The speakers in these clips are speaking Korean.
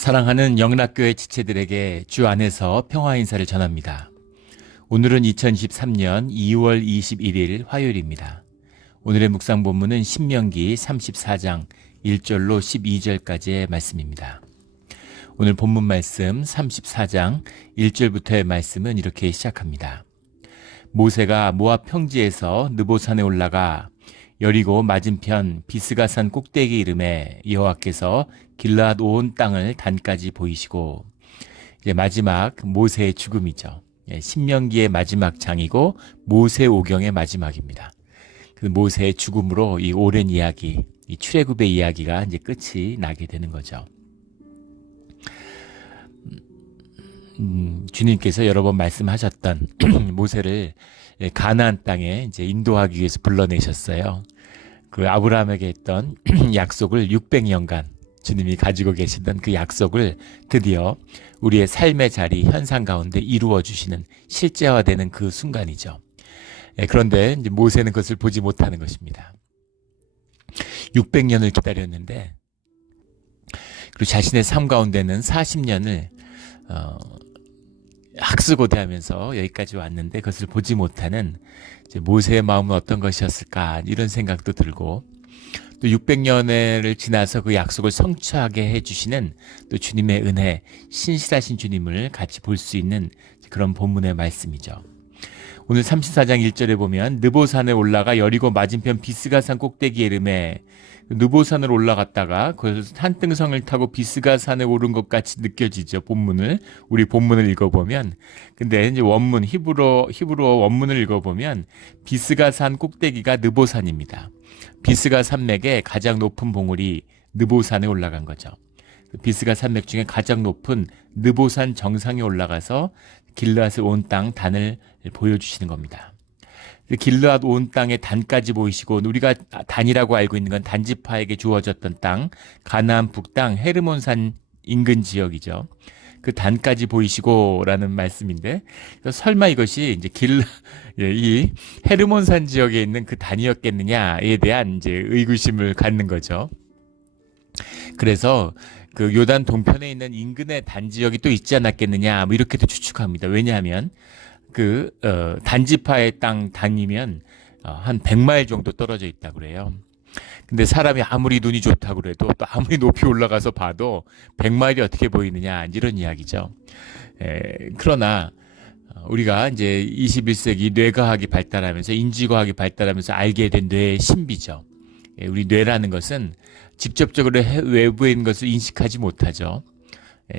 사랑하는 영락교회 지체들에게 주 안에서 평화 인사를 전합니다. 오늘은 2023년 2월 21일 화요일입니다. 오늘의 묵상 본문은 신명기 34장 1절로 12절까지의 말씀입니다. 오늘 본문 말씀 34장 1절부터의 말씀은 이렇게 시작합니다. 모세가 모압 평지에서 느보산에 올라가 여리고 맞은편 비스가산 꼭대기 이름에 여호와께서 길르앗 온 땅을 단까지 보이시고, 이제 마지막 모세의 죽음이죠. 신명기의 마지막 장이고 모세 오경의 마지막입니다. 그 모세의 죽음으로 이 오랜 이야기, 이 출애굽의 이야기가 이제 끝이 나게 되는 거죠. 주님께서 여러 번 말씀하셨던 모세를 가나안 땅에 이제 인도하기 위해서 불러내셨어요. 그 아브라함에게 했던 약속을 600년간 주님이 가지고 계시던 그 약속을 드디어 우리의 삶의 자리, 현상 가운데 이루어 주시는 실제화되는 그 순간이죠. 그런데 이제 모세는 그것을 보지 못하는 것입니다. 600년을 기다렸는데, 그리고 자신의 삶 가운데는 40년을 학수고대하면서 여기까지 왔는데 그것을 보지 못하는 이제 모세의 마음은 어떤 것이었을까, 이런 생각도 들고, 또 600년을 지나서 그 약속을 성취하게 해주시는 또 주님의 은혜, 신실하신 주님을 같이 볼 수 있는 그런 본문의 말씀이죠. 오늘 34장 1절에 보면 느보산에 올라가 여리고 맞은편 비스가산 꼭대기 이름에, 느보산을 올라갔다가 그래서 산등성을 타고 비스가산에 오른 것 같이 느껴지죠. 우리 본문을 읽어보면. 근데 이제 원문 히브리어 원문을 읽어보면 비스가산 꼭대기가 느보산입니다. 비스가 산맥의 가장 높은 봉우리 느보산에 올라간 거죠. 비스가 산맥 중에 가장 높은 느보산 정상에 올라가서 길르앗의 온 땅 단을 보여주시는 겁니다. 길르앗 온 땅의 단까지 보이시고, 우리가 단이라고 알고 있는 건 단지파에게 주어졌던 땅, 가나안 북땅 헤르몬산 인근 지역이죠. 그 단까지 보이시고라는 말씀인데, 설마 이것이 이제 이 헤르몬산 지역에 있는 그 단이었겠느냐에 대한 이제 의구심을 갖는 거죠. 그래서 그 요단 동편에 있는 인근의 단 지역이 또 있지 않았겠느냐, 뭐 이렇게도 추측합니다. 왜냐하면 단지파의 땅 단이면 한 100마일 정도 떨어져 있다고 그래요. 근데 사람이 아무리 눈이 좋다고 그래도, 또 아무리 높이 올라가서 봐도 100마일이 어떻게 보이느냐, 이런 이야기죠. 그러나 우리가 이제 21세기 뇌과학이 발달하면서, 인지과학이 발달하면서 알게 된 뇌의 신비죠. 우리 뇌라는 것은 직접적으로 외부에 있는 것을 인식하지 못하죠.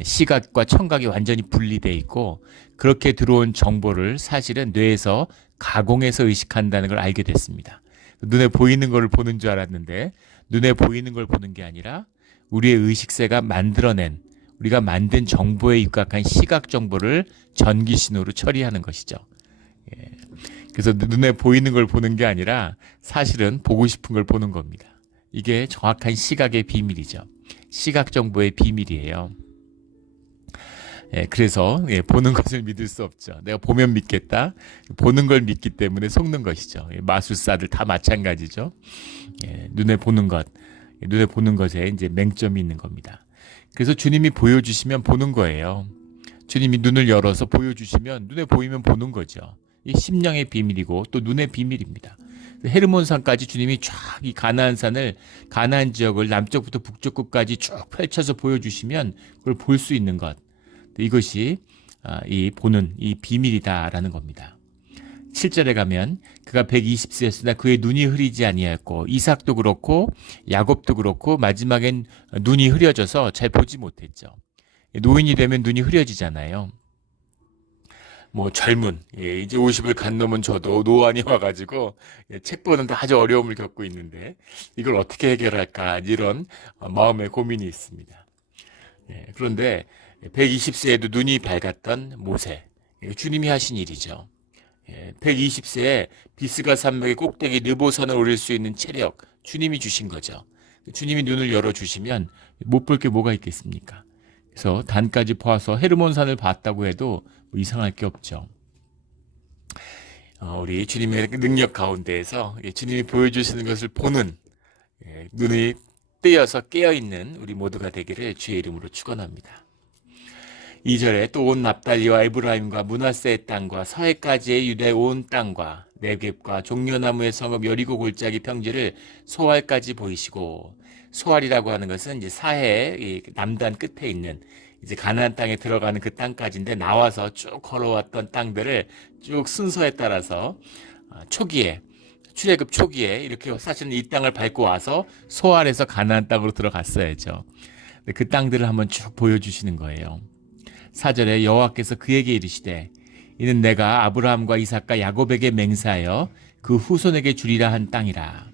시각과 청각이 완전히 분리되어 있고, 그렇게 들어온 정보를 사실은 뇌에서 가공해서 의식한다는 걸 알게 됐습니다. 눈에 보이는 걸 보는 줄 알았는데, 눈에 보이는 걸 보는 게 아니라 우리의 의식세가 만들어낸, 우리가 만든 정보에 입각한 시각 정보를 전기 신호로 처리하는 것이죠. 그래서 눈에 보이는 걸 보는 게 아니라 사실은 보고 싶은 걸 보는 겁니다. 이게 정확한 시각의 비밀이죠. 시각 정보의 비밀이에요. 그래서 보는 것을 믿을 수 없죠. 내가 보면 믿겠다. 보는 걸 믿기 때문에 속는 것이죠. 마술사들 다 마찬가지죠. 눈에 보는 것에 이제 맹점이 있는 겁니다. 그래서 주님이 보여주시면 보는 거예요. 주님이 눈을 열어서 보여주시면 눈에 보이면 보는 거죠. 이 심령의 비밀이고 또 눈의 비밀입니다. 헤르몬산까지 주님이 쫙 이 가나안 지역을 남쪽부터 북쪽 끝까지 쭉 펼쳐서 보여주시면 그걸 볼 수 있는 것. 이것이 이 보는 이 비밀이다라는 겁니다. 7절에 가면 그가 120세였으나 그의 눈이 흐리지 아니하였고, 이삭도 그렇고 야곱도 그렇고 마지막엔 눈이 흐려져서 잘 보지 못했죠. 노인이 되면 눈이 흐려지잖아요. 이제 50을 간 놈은 저도 노안이 와가지고 책 보는데 아주 어려움을 겪고 있는데, 이걸 어떻게 해결할까, 이런 마음의 고민이 있습니다. 그런데 120세에도 눈이 밝았던 모세, 주님이 하신 일이죠. 120세에 비스가 산맥의 꼭대기 느보산을 오를 수 있는 체력, 주님이 주신 거죠. 주님이 눈을 열어주시면 못 볼 게 뭐가 있겠습니까? 그래서 단까지 보아서 헤르몬산을 봤다고 해도 뭐 이상할 게 없죠. 우리 주님의 능력 가운데에서 주님이 보여주시는 것을 보는 눈이 엿되어서 깨어있는 우리 모두가 되기를 주의 이름으로 축원합니다. 2절에 또 온 납달리와 에브라임과 므낫세의 땅과 서해까지의 유대 온 땅과 네겝과 종려나무의 성읍 여리고 골짜기 평지를 소알까지 보이시고, 소알이라고 하는 것은 이제 사해의 남단 끝에 있는 이제 가나안 땅에 들어가는 그 땅까지인데, 나와서 쭉 걸어왔던 땅들을 쭉 순서에 따라서 초기에, 출애굽 초기에 이렇게 사실은 이 땅을 밟고 와서 소알에서 가나안 땅으로 들어갔어야죠. 그 땅들을 한번 쭉 보여주시는 거예요. 4절에 여호와께서 그에게 이르시되 이는 내가 아브라함과 이삭과 야곱에게 맹세하여 그 후손에게 주리라 한 땅이라.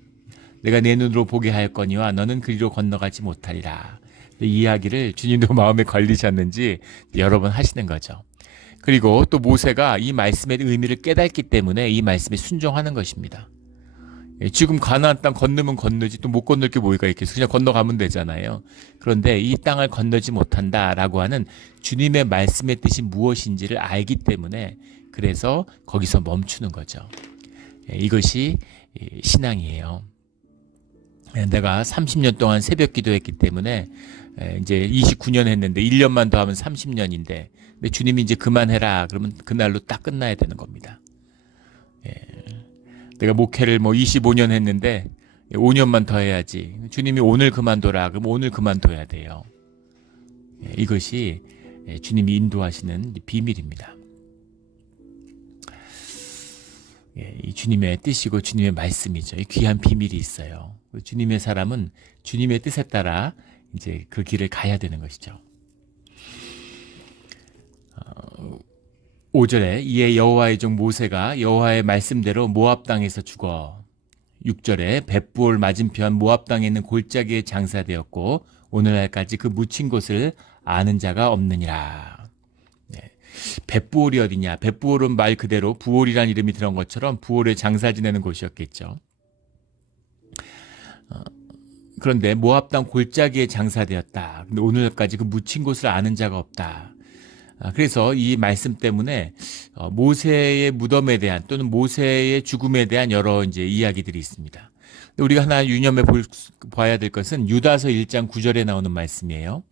내가 내 눈으로 보게 하였거니와 너는 그리로 건너가지 못하리라. 이 이야기를 주님도 마음에 걸리셨는지 여러 번 하시는 거죠. 그리고 또 모세가 이 말씀의 의미를 깨닫기 때문에 이 말씀에 순종하는 것입니다. 지금 가나안 땅 건너면 건너지 또 못 건널 게 뭐가 있겠어. 그냥 건너가면 되잖아요. 그런데 이 땅을 건너지 못한다라고 하는 주님의 말씀의 뜻이 무엇인지를 알기 때문에 그래서 거기서 멈추는 거죠. 이것이 신앙이에요. 내가 30년 동안 새벽 기도했기 때문에 이제 29년 했는데 1년만 더 하면 30년인데 근데 주님이 이제 그만해라 그러면 그날로 딱 끝나야 되는 겁니다. 내가 목회를 25년 했는데 5년만 더 해야지. 주님이 오늘 그만둬라. 그럼 오늘 그만둬야 돼요. 이것이 주님이 인도하시는 비밀입니다. 이 주님의 뜻이고 주님의 말씀이죠. 이 귀한 비밀이 있어요. 주님의 사람은 주님의 뜻에 따라 이제 그 길을 가야 되는 것이죠. 5절에 이에 여호와의 종 모세가 여호와의 말씀대로 모압 땅에서 죽어 6절에 벳부올 맞은편 모압 땅에 있는 골짜기에 장사되었고 오늘날까지 그 묻힌 곳을 아는 자가 없느니라. 벳부올이 어디냐? 벳부올은 말 그대로 부올이라는 이름이 들어온 것처럼 부올에 장사 지내는 곳이었겠죠. 그런데 모압 땅 골짜기에 장사되었다. 근데 오늘까지 그 묻힌 곳을 아는 자가 없다. 그래서 이 말씀 때문에 모세의 무덤에 대한 또는 모세의 죽음에 대한 여러 이제 이야기들이 있습니다. 우리가 하나 유념해 봐야 될 것은 유다서 1장 9절에 나오는 말씀이에요.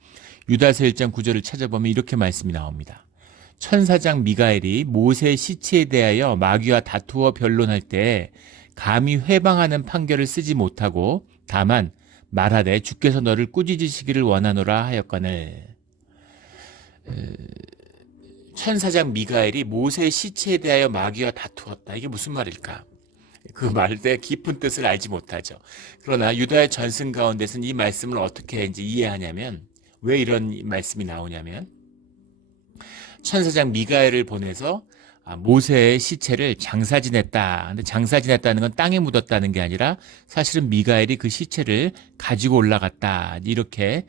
유다서 1장 9절을 찾아보면 이렇게 말씀이 나옵니다. 천사장 미가엘이 모세의 시체에 대하여 마귀와 다투어 변론할 때 감히 회방하는 판결을 쓰지 못하고 다만 말하되 주께서 너를 꾸짖으시기를 원하노라 하였거늘. 천사장 미가엘이 모세의 시체에 대하여 마귀와 다투었다. 이게 무슨 말일까? 그 말의 깊은 뜻을 알지 못하죠. 그러나 유다의 전승 가운데서는 이 말씀을 어떻게 이제 이해하냐면, 왜 이런 말씀이 나오냐면, 천사장 미가엘을 보내서 모세의 시체를 장사 지냈다. 근데 장사 지냈다는 건 땅에 묻었다는 게 아니라 사실은 미가엘이 그 시체를 가지고 올라갔다. 이렇게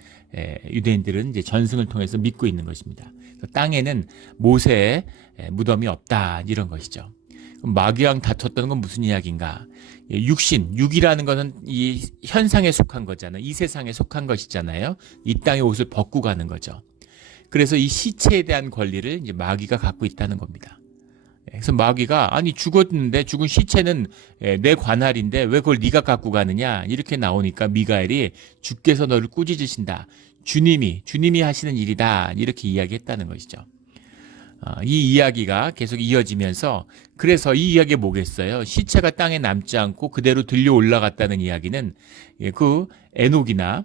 유대인들은 이제 전승을 통해서 믿고 있는 것입니다. 땅에는 모세의 무덤이 없다. 이런 것이죠. 그럼 마귀랑 다퉜다는 건 무슨 이야기인가? 육이라는 것은 이 현상에 속한 거잖아요. 이 세상에 속한 것이잖아요. 이 땅의 옷을 벗고 가는 거죠. 그래서 이 시체에 대한 권리를 이제 마귀가 갖고 있다는 겁니다. 그래서 마귀가 아니 죽었는데 죽은 시체는 내 관할인데 왜 그걸 네가 갖고 가느냐 이렇게 나오니까 미가엘이 주께서 너를 꾸짖으신다. 주님이 하시는 일이다. 이렇게 이야기했다는 것이죠. 이 이야기가 계속 이어지면서 그래서 이 이야기가 뭐겠어요? 시체가 땅에 남지 않고 그대로 들려 올라갔다는 이야기는 그 에녹이나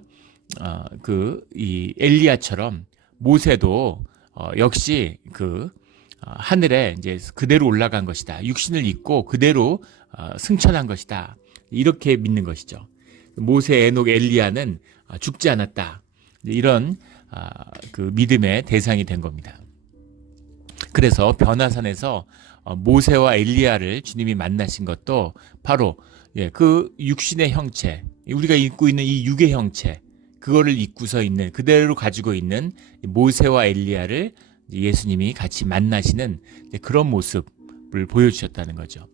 이 엘리야처럼 모세도 역시 하늘에 이제 그대로 올라간 것이다. 육신을 입고 그대로 승천한 것이다. 이렇게 믿는 것이죠. 모세, 에녹, 엘리야는 죽지 않았다. 이런 그 믿음의 대상이 된 겁니다. 그래서 변화산에서 모세와 엘리야를 주님이 만나신 것도 바로 그 육신의 형체, 우리가 입고 있는 이 육의 형체, 그거를 입고서 있는 그대로 가지고 있는 모세와 엘리야를 예수님이 같이 만나시는 그런 모습을 보여주셨다는 거죠.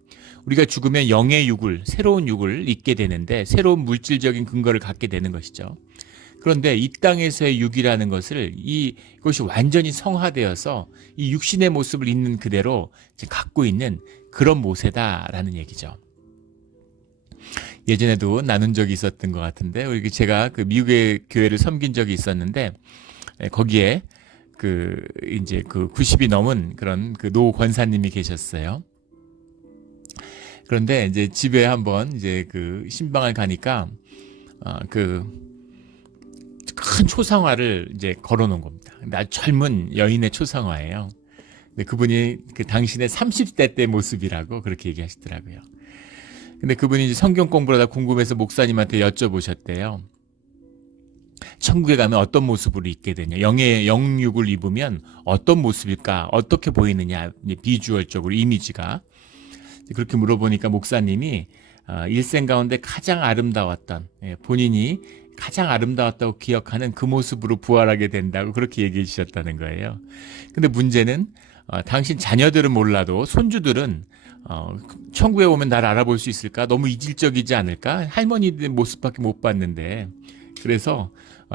우리가 죽으면 영의 육을, 새로운 육을 입게 되는데 새로운 물질적인 근거를 갖게 되는 것이죠. 그런데 이 땅에서의 육이라는 것을 이것이 완전히 성화되어서 이 육신의 모습을 있는 그대로 갖고 있는 그런 모세다라는 얘기죠. 예전에도 나눈 적이 있었던 것 같은데, 우리 제가 그 미국의 교회를 섬긴 적이 있었는데, 거기에 이제 90이 넘은 그런 노 권사님이 계셨어요. 그런데 이제 집에 한번 이제 신방을 가니까, 큰 초상화를 이제 걸어 놓은 겁니다. 근데 아주 젊은 여인의 초상화예요. 근데 그분이 당신의 30대 때 모습이라고 그렇게 얘기하시더라고요. 근데 그분이 이제 성경 공부를 하다 궁금해서 목사님한테 여쭤보셨대요. 천국에 가면 어떤 모습으로 있게 되냐, 영육을 입으면 어떤 모습일까, 어떻게 보이느냐, 비주얼적으로 이미지가. 그렇게 물어보니까 목사님이 일생 가운데 가장 아름다웠던, 본인이 가장 아름다웠다고 기억하는 그 모습으로 부활하게 된다고 그렇게 얘기해 주셨다는 거예요. 근데 문제는 당신 자녀들은 몰라도 손주들은 천국에 오면 나를 알아볼 수 있을까? 너무 이질적이지 않을까? 할머니들 모습밖에 못 봤는데. 그래서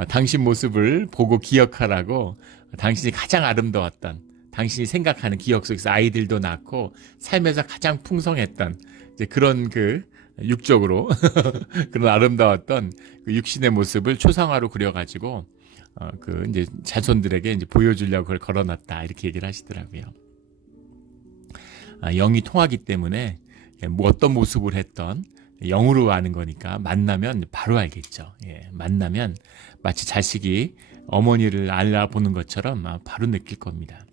당신 모습을 보고 기억하라고, 당신이 가장 아름다웠던, 당신이 생각하는 기억 속에서 아이들도 낳고 삶에서 가장 풍성했던 이제 그런 육적으로 그런 아름다웠던 육신의 모습을 초상화로 그려가지고 이제 자손들에게 이제 보여주려고 그걸 걸어놨다, 이렇게 얘기를 하시더라고요. 영이 통하기 때문에 뭐 어떤 모습을 했던 영으로 아는 거니까 만나면 바로 알겠죠. 만나면 마치 자식이 어머니를 알아보는 것처럼 바로 느낄 겁니다.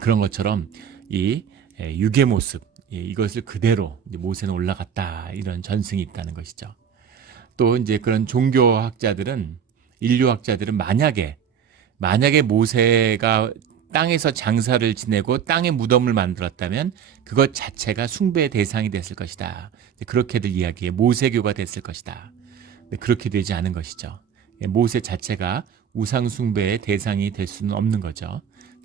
그런 것처럼 이 육의 모습, 이것을 그대로 모세는 올라갔다, 이런 전승이 있다는 것이죠. 또 이제 그런 종교학자들은, 인류학자들은 만약에 모세가 땅에서 장사를 지내고 땅에 무덤을 만들었다면 그것 자체가 숭배의 대상이 됐을 것이다, 그렇게들 이야기해. 모세교가 됐을 것이다. 그렇게 되지 않은 것이죠. 모세 자체가 우상 숭배의 대상이 될 수는 없는 거죠.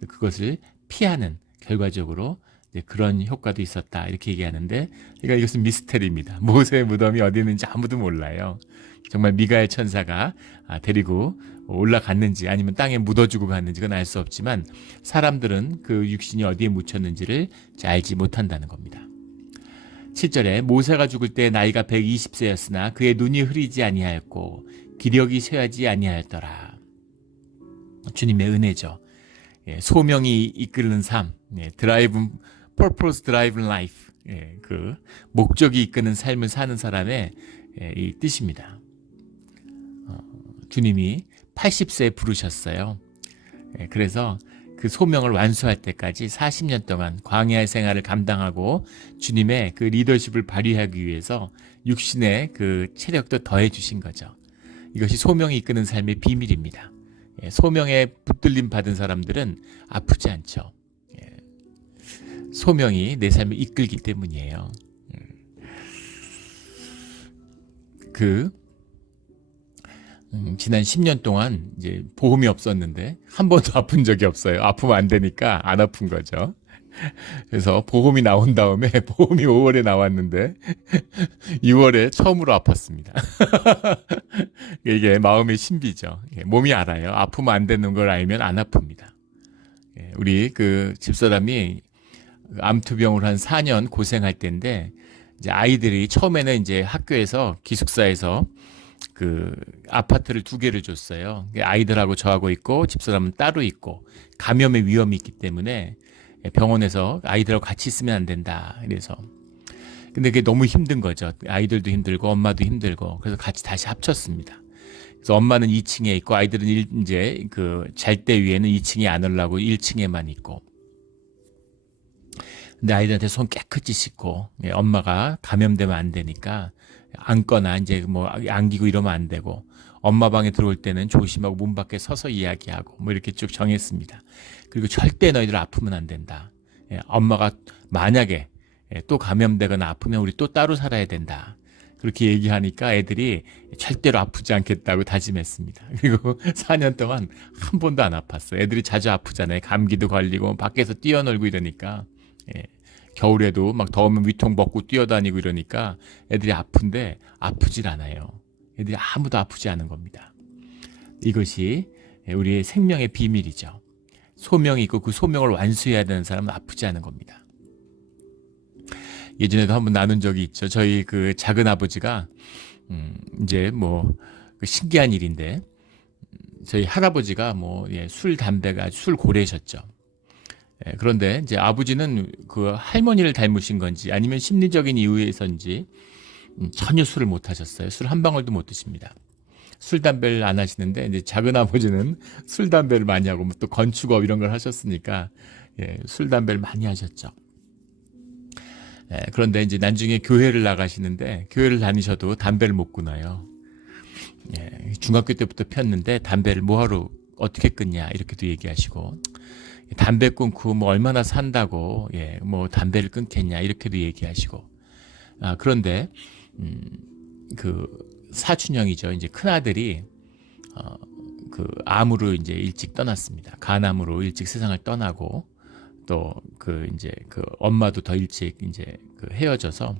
그것을 피하는 결과적으로 그런 효과도 있었다, 이렇게 얘기하는데, 그러니까 이것은 미스터리입니다. 모세의 무덤이 어디 있는지 아무도 몰라요. 정말 미가엘 천사가 데리고 올라갔는지 아니면 땅에 묻어주고 갔는지 그건 알 수 없지만, 사람들은 그 육신이 어디에 묻혔는지를 알지 못한다는 겁니다. 7절에 모세가 죽을 때 나이가 120세였으나 그의 눈이 흐리지 아니하였고 기력이 쇠하지 아니하였더라. 주님의 은혜죠. 소명이 이끄는 삶, purpose driven life, 그 목적이 이끄는 삶을 사는 사람의 이 뜻입니다. 주님이 80세에 부르셨어요. 그래서 그 소명을 완수할 때까지 40년 동안 광야의 생활을 감당하고 주님의 그 리더십을 발휘하기 위해서 육신의 그 체력도 더해 주신 거죠. 이것이 소명이 이끄는 삶의 비밀입니다. 소명에 붙들림 받은 사람들은 아프지 않죠. 소명이 내 삶을 이끌기 때문이에요. 지난 10년 동안 이제 보험이 없었는데 한 번도 아픈 적이 없어요. 아프면 안 되니까 안 아픈 거죠. 그래서 보험이 나온 다음에, 보험이 5월에 나왔는데 6월에 처음으로 아팠습니다. 이게 마음의 신비죠. 몸이 알아요. 아프면 안 되는 걸 알면 안 아픕니다. 우리 집사람이 암투병으로 한 4년 고생할 때인데, 이제 아이들이 처음에는 이제 학교에서 기숙사에서 아파트를 2개를 줬어요. 아이들하고 저하고 있고 집사람은 따로 있고, 감염의 위험이 있기 때문에 병원에서 아이들하고 같이 있으면 안 된다, 그래서. 근데 그게 너무 힘든 거죠. 아이들도 힘들고 엄마도 힘들고. 그래서 같이 다시 합쳤습니다. 그래서 엄마는 2층에 있고 아이들은 이제 잘 때 위에는 2층에 안 올라고 1층에만 있고. 근데 아이들한테 손 깨끗이 씻고, 엄마가 감염되면 안 되니까 앉거나 이제 안기고 이러면 안 되고, 엄마 방에 들어올 때는 조심하고 문 밖에 서서 이야기하고 이렇게 쭉 정했습니다. 그리고 절대 너희들 아프면 안 된다. 엄마가 만약에 또 감염되거나 아프면 우리 또 따로 살아야 된다. 그렇게 얘기하니까 애들이 절대로 아프지 않겠다고 다짐했습니다. 그리고 4년 동안 한 번도 안 아팠어요. 애들이 자주 아프잖아요. 감기도 걸리고 밖에서 뛰어놀고 이러니까. 겨울에도 막 더우면 위통 벗고 뛰어다니고 이러니까 애들이 아픈데 아프질 않아요. 애들이 아무도 아프지 않은 겁니다. 이것이 우리의 생명의 비밀이죠. 소명이 있고 그 소명을 완수해야 되는 사람은 아프지 않은 겁니다. 예전에도 한번 나눈 적이 있죠. 저희 그 작은 아버지가 이제 뭐 그 신기한 일인데 저희 할아버지가 뭐 술 담배가 술 고래셨죠. 그런데 이제 아버지는 그 할머니를 닮으신 건지 아니면 심리적인 이유에서인지 전혀 술을 못 하셨어요. 술 한 방울도 못 드십니다. 술 담배를 안 하시는데 이제 작은 아버지는 술 담배를 많이 하고 또 건축업 이런 걸 하셨으니까 술 담배를 많이 하셨죠. 그런데 이제 나중에 교회를 나가시는데 교회를 다니셔도 담배를 못 끊어요. 중학교 때부터 폈는데 담배를 뭐하러 어떻게 끊냐 이렇게도 얘기하시고 담배 끊고 뭐 얼마나 산다고 뭐 담배를 끊겠냐 이렇게도 얘기하시고 그런데 그 사촌형이죠. 이제 큰 아들이 그 암으로 이제 일찍 떠났습니다. 간암으로 일찍 세상을 떠나고 또 그 이제 그 엄마도 더 일찍 이제 그 헤어져서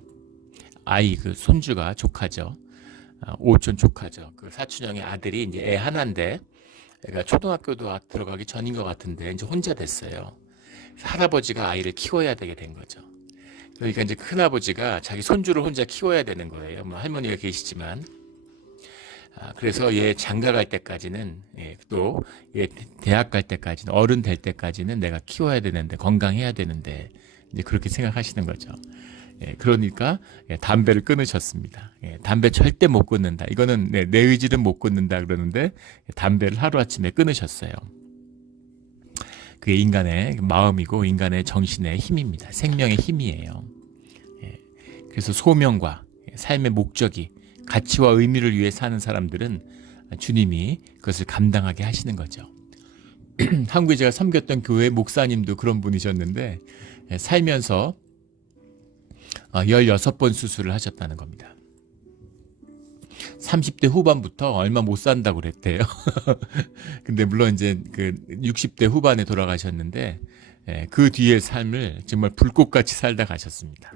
아이 그 손주가 조카죠. 오촌 조카죠. 그 사촌형의 아들이 이제 애 하나인데 애가 초등학교도 들어가기 전인 것 같은데 이제 혼자 됐어요. 할아버지가 아이를 키워야 되게 된 거죠. 그러니까 이제 큰아버지가 자기 손주를 혼자 키워야 되는 거예요. 뭐 할머니가 계시지만. 그래서 얘 장가 갈 때까지는 또 얘 대학 갈 때까지는 어른 될 때까지는 내가 키워야 되는데 건강해야 되는데 이제 그렇게 생각하시는 거죠. 그러니까 담배를 끊으셨습니다. 담배 절대 못 끊는다. 이거는 내 의지는 못 끊는다 그러는데 담배를 하루아침에 끊으셨어요. 그게 인간의 마음이고 인간의 정신의 힘입니다. 생명의 힘이에요. 그래서 소명과 삶의 목적이 가치와 의미를 위해 사는 사람들은 주님이 그것을 감당하게 하시는 거죠. 한국에 제가 섬겼던 교회 목사님도 그런 분이셨는데 살면서 16번 수술을 하셨다는 겁니다. 30대 후반부터 얼마 못 산다고 그랬대요. 근데 물론 이제 그 60대 후반에 돌아가셨는데 그 뒤의 삶을 정말 불꽃같이 살다 가셨습니다.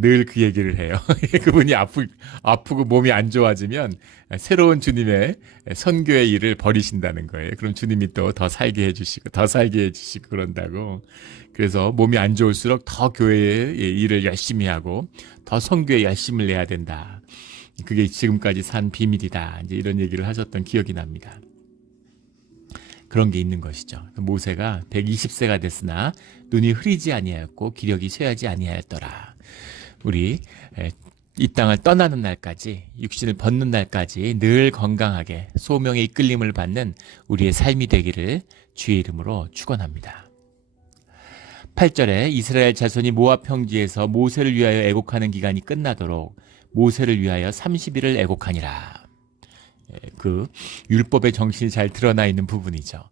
늘 그 얘기를 해요. 그분이 아프고 몸이 안 좋아지면 새로운 주님의 선교의 일을 벌이신다는 거예요. 그럼 주님이 또 더 살게 해주시고 더 살게 해주시고 그런다고. 그래서 몸이 안 좋을수록 더 교회의 일을 열심히 하고 더 선교에 열심을 내야 된다. 그게 지금까지 산 비밀이다. 이제 이런 얘기를 하셨던 기억이 납니다. 그런 게 있는 것이죠. 모세가 120세가 됐으나 눈이 흐리지 아니하였고 기력이 쇠하지 아니하였더라. 우리 이 땅을 떠나는 날까지 육신을 벗는 날까지 늘 건강하게 소명의 이끌림을 받는 우리의 삶이 되기를 주의 이름으로 축원합니다. 8절에 이스라엘 자손이 모압 평지에서 모세를 위하여 애곡하는 기간이 끝나도록 모세를 위하여 30일을 애곡하니라. 그 율법의 정신이 잘 드러나 있는 부분이죠.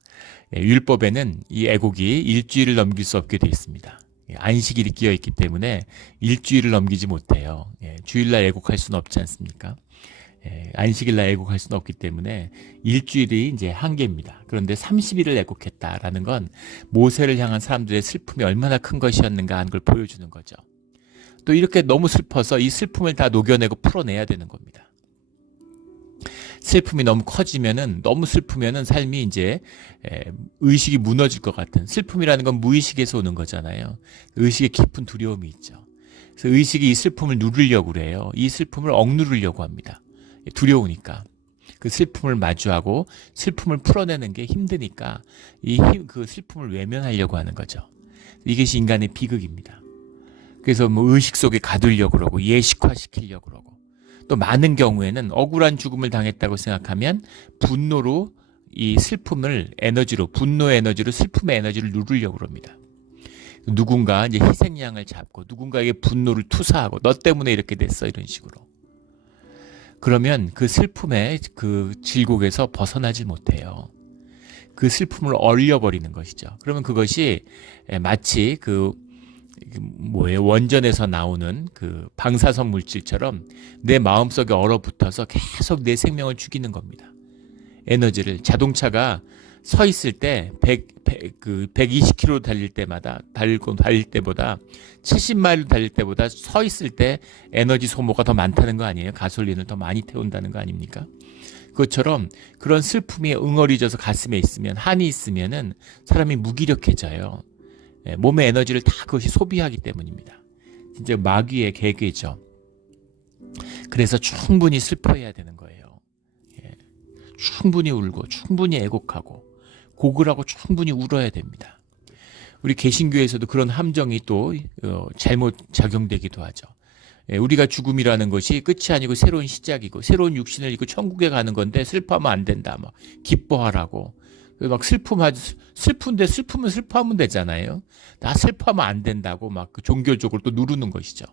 율법에는 이 애곡이 일주일을 넘길 수 없게 되어 있습니다. 안식일이 끼어 있기 때문에 일주일을 넘기지 못해요. 주일날 애곡할 수는 없지 않습니까? 안식일날 애곡할 수는 없기 때문에 일주일이 이제 한계입니다. 그런데 30일을 애곡했다라는 건 모세를 향한 사람들의 슬픔이 얼마나 큰 것이었는가 하는 걸 보여주는 거죠. 또 이렇게 너무 슬퍼서 이 슬픔을 다 녹여내고 풀어내야 되는 겁니다. 슬픔이 너무 커지면은 너무 슬프면은 삶이 이제 의식이 무너질 것 같은 슬픔이라는 건 무의식에서 오는 거잖아요. 의식에 깊은 두려움이 있죠. 그래서 의식이 이 슬픔을 누르려고 그래요. 이 슬픔을 억누르려고 합니다. 두려우니까 그 슬픔을 마주하고 슬픔을 풀어내는 게 힘드니까 그 슬픔을 외면하려고 하는 거죠. 이것이 인간의 비극입니다. 그래서 뭐 의식 속에 가두려고 그러고 예식화시키려고 그러고 또 많은 경우에는 억울한 죽음을 당했다고 생각하면 분노로 이 슬픔을 에너지로 분노의 에너지로 슬픔의 에너지를 누르려고 합니다. 누군가 이제 희생양을 잡고 누군가에게 분노를 투사하고 너 때문에 이렇게 됐어 이런 식으로. 그러면 그 슬픔의 그 질곡에서 벗어나지 못해요. 그 슬픔을 얼려버리는 것이죠. 그러면 그것이 마치 원전에서 나오는 그 방사선 물질처럼 내 마음속에 얼어붙어서 계속 내 생명을 죽이는 겁니다. 에너지를 자동차가 서 있을 때 120km 달릴 때보다 70마일 달릴 때보다 서 있을 때 에너지 소모가 더 많다는 거 아니에요? 가솔린을 더 많이 태운다는 거 아닙니까? 그것처럼 그런 슬픔이 응어리져서 가슴에 있으면 한이 있으면은 사람이 무기력해져요. 몸의 에너지를 다 그것이 소비하기 때문입니다. 진짜 마귀의 계계죠. 그래서 충분히 슬퍼해야 되는 거예요. 예. 충분히 울고 충분히 애곡하고 고글하고 충분히 울어야 됩니다. 우리 개신교에서도 그런 함정이 또 잘못 작용되기도 하죠. 예, 우리가 죽음이라는 것이 끝이 아니고 새로운 시작이고 새로운 육신을 입고 천국에 가는 건데 슬퍼하면 안 된다. 막 기뻐하라고. 막 슬픈데 슬프면 슬퍼하면 되잖아요. 나 슬퍼하면 안 된다고 막 종교적으로 또 누르는 것이죠.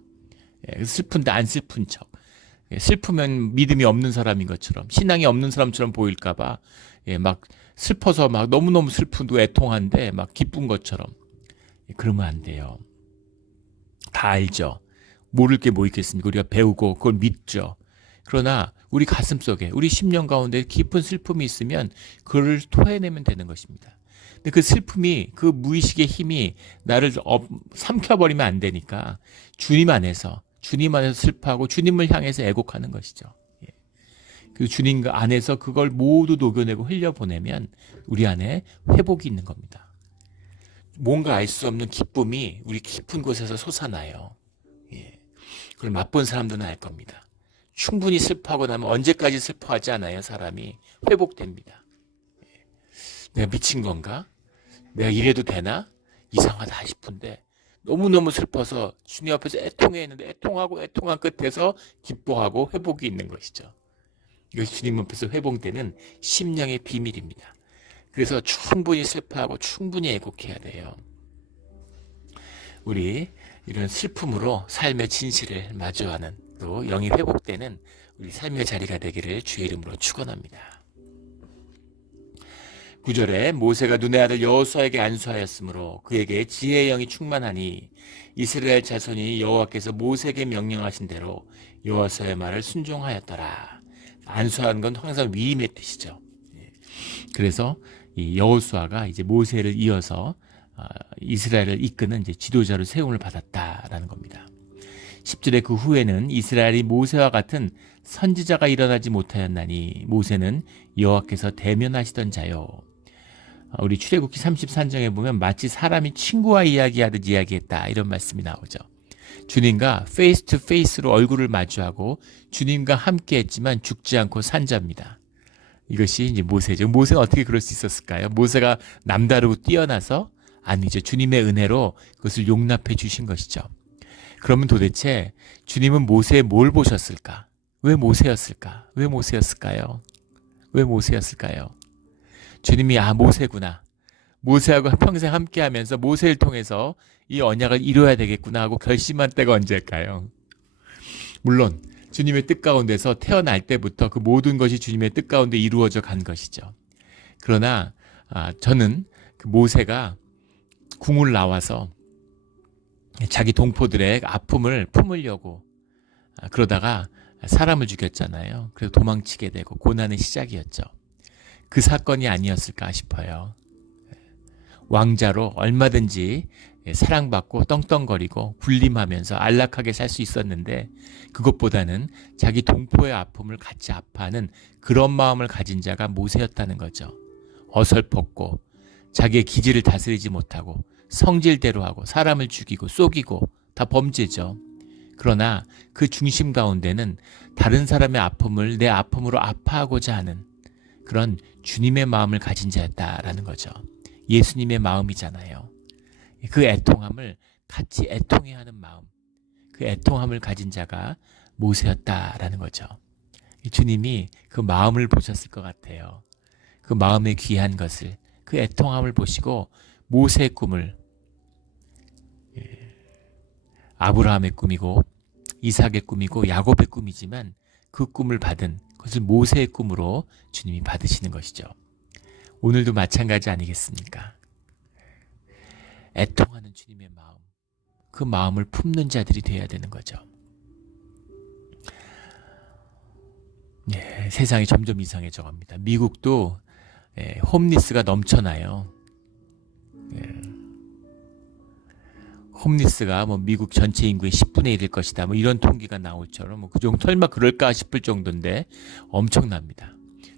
예, 슬픈데 안 슬픈 척. 예, 슬프면 믿음이 없는 사람인 것처럼, 신앙이 없는 사람처럼 보일까봐, 예, 막 슬퍼서 막 너무너무 슬픈도 애통한데 막 기쁜 것처럼. 예, 그러면 안 돼요. 다 알죠. 모를 게 뭐 있겠습니까? 우리가 배우고 그걸 믿죠. 그러나 우리 가슴 속에, 우리 심령 가운데 깊은 슬픔이 있으면 그걸 토해내면 되는 것입니다. 근데 그 슬픔이, 그 무의식의 힘이 나를 삼켜버리면 안 되니까 주님 안에서 슬퍼하고 주님을 향해서 애곡하는 것이죠. 예. 그 주님 안에서 그걸 모두 녹여내고 흘려보내면 우리 안에 회복이 있는 겁니다. 뭔가 알 수 없는 기쁨이 우리 깊은 곳에서 솟아나요. 예. 그걸 맛본 사람들은 알 겁니다. 충분히 슬퍼하고 나면 언제까지 슬퍼하지 않아요, 사람이. 회복됩니다. 예. 내가 미친 건가? 내가 이래도 되나? 이상하다 싶은데 너무너무 슬퍼서 주님 앞에서 애통했는데 애통하고 애통한 끝에서 기뻐하고 회복이 있는 것이죠. 이것이 주님 앞에서 회복되는 심령의 비밀입니다. 그래서 충분히 슬퍼하고 충분히 애곡해야 돼요. 우리 이런 슬픔으로 삶의 진실을 마주하는, 또 영이 회복되는 우리 삶의 자리가 되기를 주의 이름으로 축원합니다. 9절에 모세가 눈의 아들 여호수아에게 안수하였으므로 그에게 지혜의 영이 충만하니 이스라엘 자손이 여호와께서 모세에게 명령하신 대로 여호수아의 말을 순종하였더라. 안수하는 건 항상 위임의 뜻이죠. 그래서 이 여호수아가 이제 모세를 이어서 이스라엘을 이끄는 이제 지도자로 세움을 받았다라는 겁니다. 10절에 그 후에는 이스라엘이 모세와 같은 선지자가 일어나지 못하였나니 모세는 여호와께서 대면하시던 자요. 우리 출애굽기 33장에 보면 마치 사람이 친구와 이야기하듯 이야기했다, 이런 말씀이 나오죠. 주님과 페이스 투 페이스로 얼굴을 마주하고 주님과 함께 했지만 죽지 않고 산 자입니다. 이것이 이제 모세죠. 모세는 어떻게 그럴 수 있었을까요? 모세가 남다르고 뛰어나서? 아니죠. 주님의 은혜로 그것을 용납해 주신 것이죠. 그러면 도대체 주님은 모세에 뭘 보셨을까? 왜 모세였을까? 왜 모세였을까요? 왜 모세였을까요? 주님이 모세구나. 모세하고 평생 함께하면서 모세를 통해서 이 언약을 이루어야 되겠구나 하고 결심한 때가 언제일까요? 물론 주님의 뜻 가운데서 태어날 때부터 그 모든 것이 주님의 뜻 가운데 이루어져 간 것이죠. 그러나 저는 그 모세가 궁을 나와서 자기 동포들의 아픔을 품으려고 그러다가 사람을 죽였잖아요. 그래서 도망치게 되고 고난의 시작이었죠. 그 사건이 아니었을까 싶어요. 왕자로 얼마든지 사랑받고 떵떵거리고 군림하면서 안락하게 살 수 있었는데 그것보다는 자기 동포의 아픔을 같이 아파하는 그런 마음을 가진 자가 모세였다는 거죠. 어설펐고 자기의 기질을 다스리지 못하고 성질대로 하고 사람을 죽이고 속이고 다 범죄죠. 그러나 그 중심 가운데는 다른 사람의 아픔을 내 아픔으로 아파하고자 하는 그런 주님의 마음을 가진 자였다라는 거죠. 예수님의 마음이잖아요. 그 애통함을 같이 애통해야 하는 마음, 그 애통함을 가진 자가 모세였다라는 거죠. 주님이 그 마음을 보셨을 것 같아요. 그 마음의 귀한 것을, 그 애통함을 보시고 모세의 꿈을, 아브라함의 꿈이고 이삭의 꿈이고 야곱의 꿈이지만 그 꿈을 받은 그것을 모세의 꿈으로 주님이 받으시는 것이죠. 오늘도 마찬가지 아니겠습니까? 애통하는 주님의 마음, 그 마음을 품는 자들이 되어야 되는 거죠. 세상이 점점 이상해져 갑니다. 미국도 홈리스가 넘쳐나요. 홈리스가 미국 전체 인구의 10분의 1일 것이다. 이런 통계가 나올 처럼 그 정도 설마 그럴까 싶을 정도인데 엄청납니다.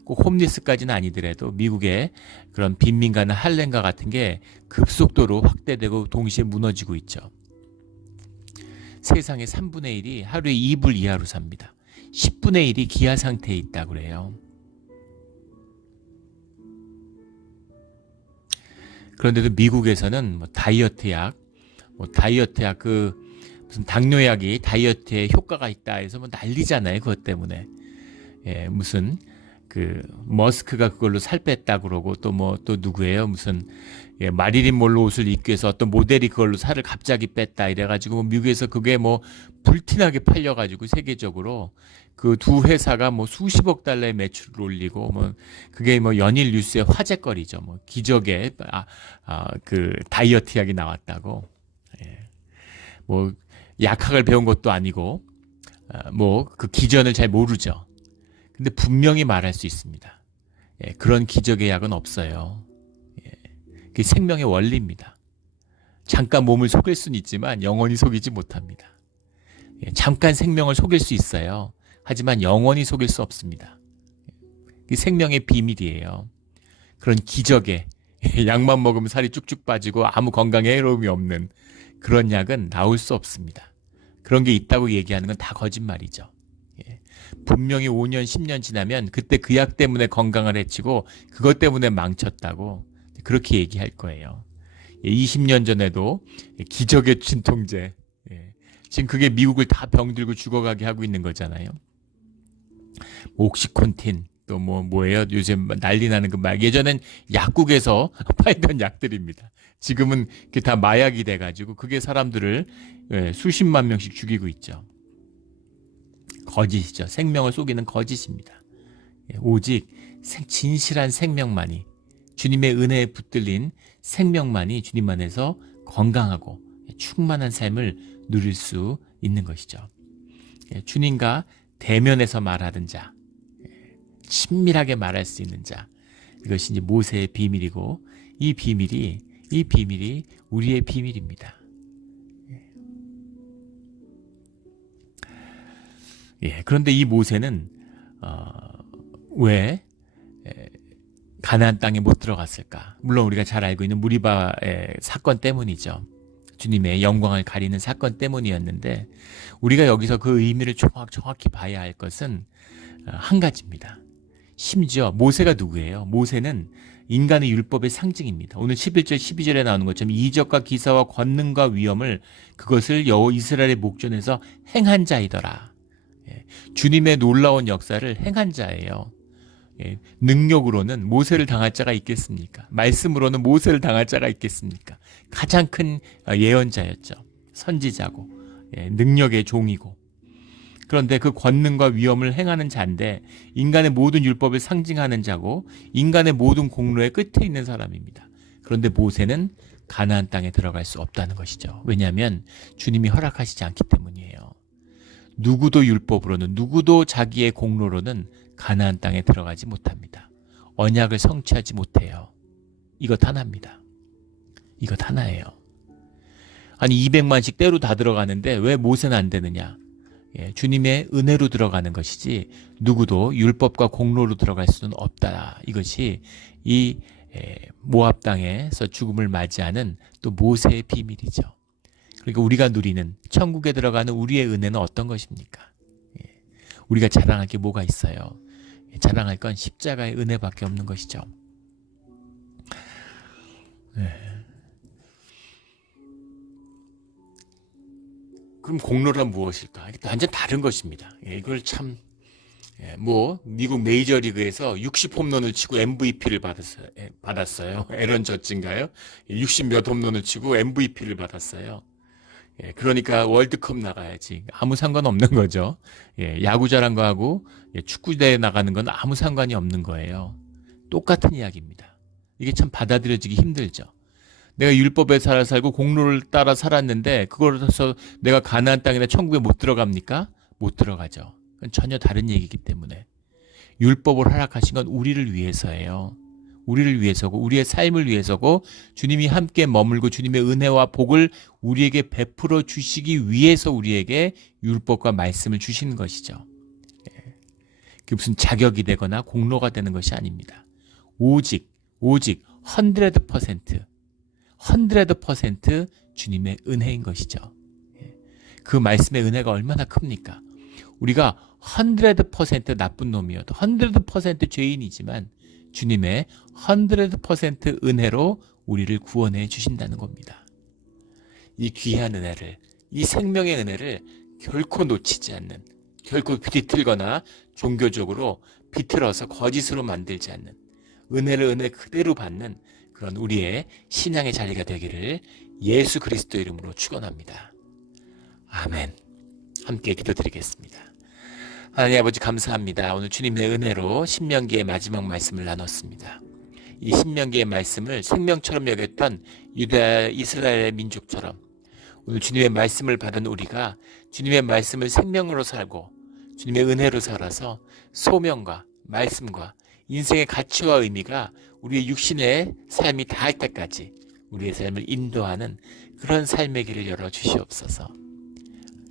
꼭 홈리스까지는 아니더라도 미국의 그런 빈민가나 할렘과 같은 게 급속도로 확대되고 동시에 무너지고 있죠. 세상의 3분의 1이 하루에 2불 이하로 삽니다. 10분의 1이 기아 상태에 있다고 그래요. 그런데도 미국에서는 다이어트 약 무슨 당뇨약이 다이어트에 효과가 있다 해서 난리잖아요. 그것 때문에. 무슨 머스크가 그걸로 살 뺐다 그러고 또 누구예요? 무슨 마릴린 몰로 옷을 입기 위해서 어떤 모델이 그걸로 살을 갑자기 뺐다 이래가지고 미국에서 그게 불티나게 팔려가지고 세계적으로 그 두 회사가 수십억 달러의 매출을 올리고 그게 연일 뉴스의 화제거리죠. 기적의 그 다이어트 약이 나왔다고. 약학을 배운 것도 아니고 그 기전을 잘 모르죠. 근데 분명히 말할 수 있습니다. 그런 기적의 약은 없어요. 그게 생명의 원리입니다. 잠깐 몸을 속일 수는 있지만 영원히 속이지 못합니다. 잠깐 생명을 속일 수 있어요. 하지만 영원히 속일 수 없습니다. 그게 생명의 비밀이에요. 그런 기적의 약만 먹으면 살이 쭉쭉 빠지고 아무 건강에 해로움이 없는 그런 약은 나올 수 없습니다. 그런 게 있다고 얘기하는 건 다 거짓말이죠. 분명히 5년, 10년 지나면 그때 그 약 때문에 건강을 해치고 그것 때문에 망쳤다고 그렇게 얘기할 거예요. 20년 전에도 기적의 진통제, 지금 그게 미국을 다 병들고 죽어가게 하고 있는 거잖아요. 옥시콘틴, 또 뭐예요? 요즘 난리 나는 그 말. 예전엔 약국에서 팔던 약들입니다. 지금은 그게 다 마약이 돼가지고 그게 사람들을 수십만 명씩 죽이고 있죠. 거짓이죠. 생명을 속이는 거짓입니다. 오직 진실한 생명만이, 주님의 은혜에 붙들린 생명만이 주님 안에서 건강하고 충만한 삶을 누릴 수 있는 것이죠. 주님과 대면해서 말하는 자, 친밀하게 말할 수 있는 자, 이것이 이제 모세의 비밀이고 이 비밀이 우리의 비밀입니다. 그런데 이 모세는 왜 가나안 땅에 못 들어갔을까? 물론 우리가 잘 알고 있는 무리바의 사건 때문이죠. 주님의 영광을 가리는 사건 때문이었는데 우리가 여기서 그 의미를 정확히 봐야 할 것은 한 가지입니다. 심지어 모세가 누구예요? 모세는 인간의 율법의 상징입니다. 오늘 11절 12절에 나오는 것처럼 이적과 기사와 권능과 위엄을 그것을 이스라엘의 목전에서 행한 자이더라. 주님의 놀라운 역사를 행한 자예요. 능력으로는 모세를 당할 자가 있겠습니까? 말씀으로는 모세를 당할 자가 있겠습니까? 가장 큰 예언자였죠. 선지자고 능력의 종이고. 그런데 그 권능과 위엄을 행하는 자인데 인간의 모든 율법을 상징하는 자고 인간의 모든 공로의 끝에 있는 사람입니다. 그런데 모세는 가나안 땅에 들어갈 수 없다는 것이죠. 왜냐하면 주님이 허락하시지 않기 때문이에요. 누구도 율법으로는, 누구도 자기의 공로로는 가나안 땅에 들어가지 못합니다. 언약을 성취하지 못해요. 이것 하나입니다. 이것 하나예요. 아니 200만씩 때로 다 들어가는데 왜 모세는 안 되느냐? 주님의 은혜로 들어가는 것이지 누구도 율법과 공로로 들어갈 수는 없다. 이것이 이 모압 땅에서 죽음을 맞이하는 또 모세의 비밀이죠. 그러니까 우리가 누리는 천국에 들어가는 우리의 은혜는 어떤 것입니까? 우리가 자랑할 게 뭐가 있어요? 자랑할 건 십자가의 은혜밖에 없는 것이죠. 그럼 공로란 무엇일까? 완전 다른 것입니다. 이걸 참 미국 메이저리그에서 60홈런을 치고 MVP를 받았어요. 에런 저지인가요? 60몇 홈런을 치고 MVP를 받았어요. 그러니까 월드컵 나가야지. 아무 상관없는 거죠. 야구 잘한 거하고 축구대회 나가는 건 아무 상관이 없는 거예요. 똑같은 이야기입니다. 이게 참 받아들여지기 힘들죠. 내가 율법에 살고 공로를 따라 살았는데 그걸로서 내가 가나안 땅이나 천국에 못 들어갑니까? 못 들어가죠. 그건 전혀 다른 얘기이기 때문에 율법을 허락하신 건 우리를 위해서예요. 우리를 위해서고 우리의 삶을 위해서고 주님이 함께 머물고 주님의 은혜와 복을 우리에게 베풀어 주시기 위해서 우리에게 율법과 말씀을 주시는 것이죠. 그게 무슨 자격이 되거나 공로가 되는 것이 아닙니다. 오직 100% 주님의 은혜인 것이죠. 그 말씀의 은혜가 얼마나 큽니까? 우리가 100% 나쁜 놈이어도 100% 죄인이지만 주님의 100% 은혜로 우리를 구원해 주신다는 겁니다. 이 귀한 은혜를, 이 생명의 은혜를 결코 놓치지 않는, 결코 비틀거나 종교적으로 비틀어서 거짓으로 만들지 않는, 은혜를 은혜 그대로 받는 그런 우리의 신앙의 자리가 되기를 예수 그리스도 이름으로 축원합니다. 아멘. 함께 기도드리겠습니다. 하나님 아버지 감사합니다. 오늘 주님의 은혜로 신명기의 마지막 말씀을 나눴습니다. 이 신명기의 말씀을 생명처럼 여겼던 유다 이스라엘의 민족처럼 오늘 주님의 말씀을 받은 우리가 주님의 말씀을 생명으로 살고 주님의 은혜로 살아서 소명과 말씀과 인생의 가치와 의미가 우리의 육신의 삶이 다할 때까지 우리의 삶을 인도하는 그런 삶의 길을 열어주시옵소서.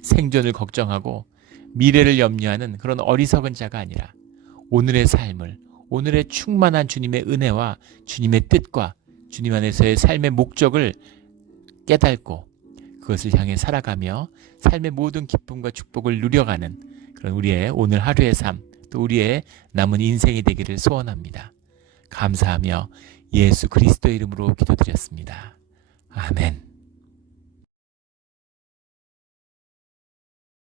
생존을 걱정하고 미래를 염려하는 그런 어리석은 자가 아니라 오늘의 삶을, 오늘의 충만한 주님의 은혜와 주님의 뜻과 주님 안에서의 삶의 목적을 깨닫고 그것을 향해 살아가며 삶의 모든 기쁨과 축복을 누려가는 그런 우리의 오늘 하루의 삶, 또 우리의 남은 인생이 되기를 소원합니다. 감사하며 예수 그리스도의 이름으로 기도드렸습니다. 아멘.